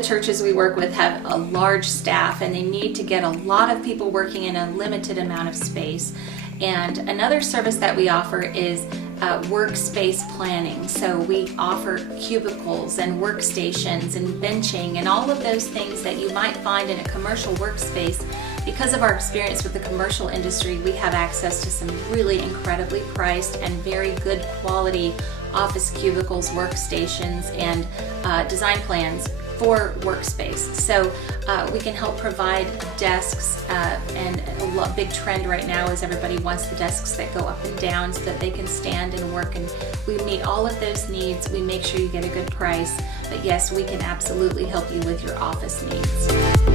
the churches we work with have a large staff, and they need to get a lot of people working in a limited amount of space. And another service that we offer is workspace planning. So we offer cubicles and workstations and benching and all of those things that you might find in a commercial workspace. Because of our experience with the commercial industry, we have access to some really incredibly priced and very good quality office cubicles, workstations, and design plans for workspace. So we can help provide desks, and a big trend right now is everybody wants the desks that go up and down so that they can stand and work, and we meet all of those needs. We make sure you get a good price, but yes, we can absolutely help you with your office needs.